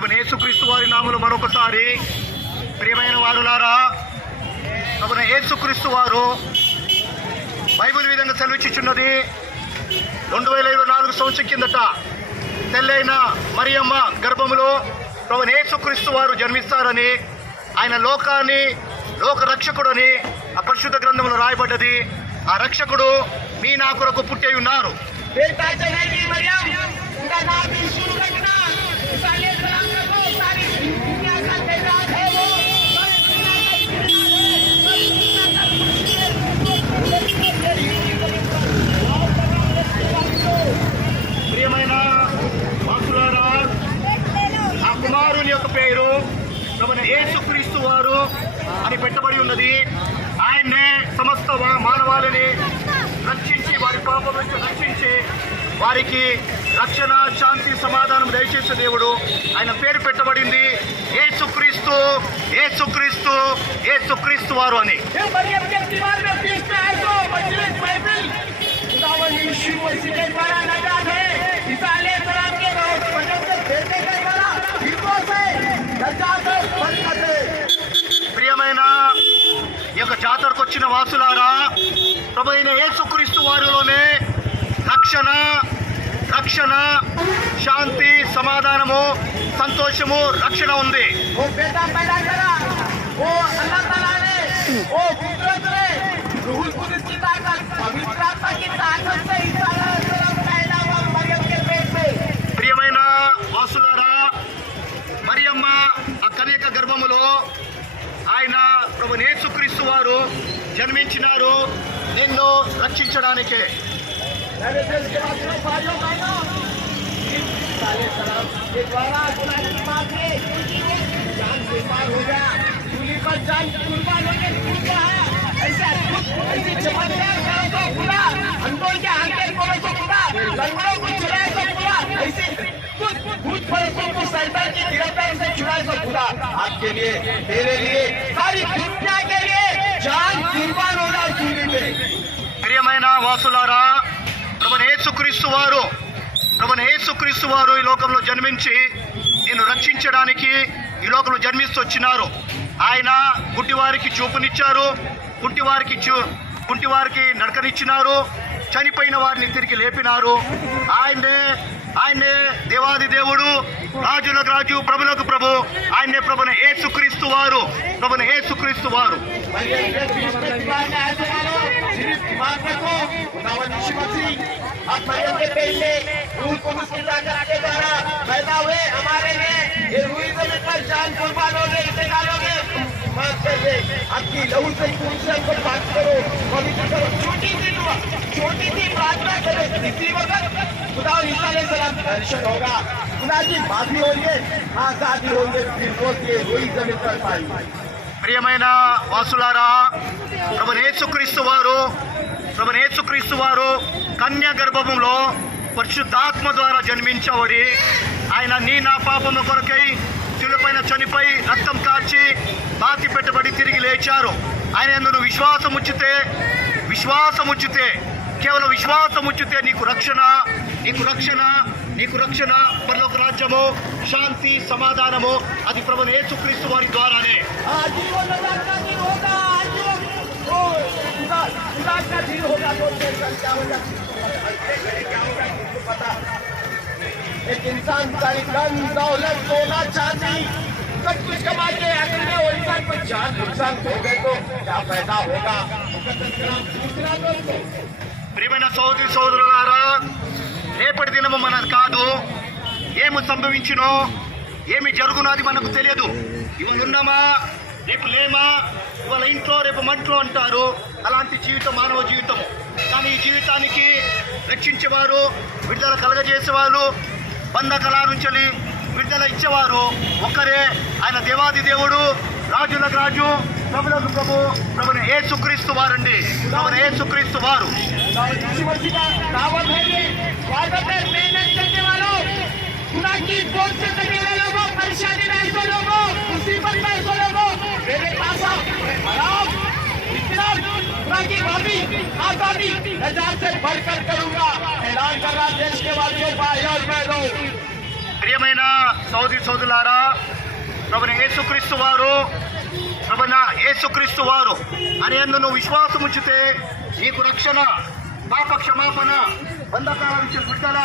ప్రభువైన యేసుక్రీస్తు వారి నామములో మరొకసారి ప్రియమైన వారులారా, ప్రభువైన యేసుక్రీస్తు వారు బైబిల్ విధంగా సెలవిచ్చుచున్నది. 2024 సంవత్సరం కిందట తెల్లైన మరియమ్మ గర్భములో ప్రభువైన యేసుక్రీస్తు వారు జన్మిస్తారని, ఆయన లోక రక్షకుడని ఆ పరిశుద్ధ గ్రంథంలో రాయబడ్డది. ఆ రక్షకుడు మీ నా కొరకు పుట్టి ఉన్నారు. ప్రియమైన వాసులారా, ఆ కుమారుని యొక్క పేరు ప్రభువైన యేసుక్రీస్తు వారు అని పెట్టబడి ఉన్నది. ఆయన్నే సమస్త మానవాళిని రక్షించి, వారి పాపం నుంచి రక్షించి, వారికి రక్షణ, శాంతి, సమాధానం దయచేసే దేవుడు. ఆయన పేరు పెట్టబడింది యేసుక్రీస్తు, యేసుక్రీస్తు, యేసుక్రీస్తు వారు అని. ప్రియమైన ఈ యొక్క జాతరకు వచ్చిన వాసులారా, ప్రభువైన యేసుక్రీస్తు వారిలోనే రక్షణ, శాంతి, సమాధానము, సంతోషము, రక్షణ ఉంది. ప్రియమైన వాసులారా, మరియమ్మ ఆ కన్యక గర్భములో ఆయన ప్రభువైన యేసుక్రీస్తు వారు జన్మించినారు నిన్ను రక్షించడానికే. आपके लिए, तेरे लिए, सारी दुनिया के लिए जान कुर्बान होना जरूरी है. ప్రియమైన వాసులారా, ప్రభువైన యేసుక్రీస్తు వారు ఈ లోకంలో జన్మించి నేను రక్షించడానికి ఈ లోకంలో జన్మిస్తూ వచ్చినారు. ఆయన గుడ్డివారికి చూపునిచ్చారు, కుంటివారికి నడకనిచ్చినారు, చనిపోయిన వారిని తిరిగి లేపినారు. ఆయన్నే దేవాది దేవుడు, రాజులకు రాజు, ప్రభులకు ప్రభు. ఆయన్నే ప్రభువైన యేసుక్రీస్తు వారు, ప్రభువైన యేసుక్రీస్తు వారు. आपकी लहू से हमको बात करो, पवित्र करो, छोटी सी प्रार्थना करो. इसी वक्त खुदा सलाम दर्शन होगा, खुदा की माफी हो रही है, आजादी हो रही है, फिर वही जमीन कर पाई. ప్రియమైన వాసులారా, ప్రభువైన యేసుక్రీస్తు వారు కన్య గర్భంలో పరిశుద్ధాత్మ ద్వారా జన్మించబడి, ఆయన నీ నా పాపముల కొరకై శిలువపైన చనిపోయి రక్తం కార్చి బాతి పెట్టబడి తిరిగి లేచారు. ఆయన యందు విశ్వాసం ఉంచితే, కేవలం విశ్వాసం ఉంచితే నీకు రక్షణ, పరలోక రాజ్యము, శాంతి, సమాధానము అది ప్రభువైన యేసుక్రీస్తు వారి ద్వారానే. एक इंसान सारी धन दौलत सोना चांदी सब कुछ कमा के आखिर में वो इंसान को जान नुकसान हो गए तो क्या फायदा होगा. ప్రియమైన సోదరులారా, రేపటి దినము మనది కాదు. ఏమి సంభవించినో, ఏమి జరుగునది మనకు తెలియదు. ఇవాళ ఉన్నామా, రేపు లేమా, ఇవాళ ఇంట్లో రేపు మంట్లో అంటారు. అలాంటి జీవితం మానవ జీవితము. కానీ ఈ జీవితానికి రక్షించేవారు, విడుదల కలగజేసేవారు, బంధకాల నుంచి విడుదల ఇచ్చేవారు ఒక్కరే. ఆయన దేవాది దేవుడు, రాజులకు రాజు, ప్రభులకు ప్రభు, ప్రభువైన యేసుక్రీస్తు వారండి. ప్రభువైన యేసుక్రీస్తు వారు. बढ़कर करूंगा, ऐलान कर रहा देश के वासियों, भाई और बहनों, ప్రియమైన సోదరి సోదరులారా, ప్రభువైన యేసుక్రీస్తు వారు అనేందు నువ్వు విశ్వాసం ఉంచితే నీకు రక్షణ, పాప క్షమాపణ, బంధకాల నుంచి విడుదల.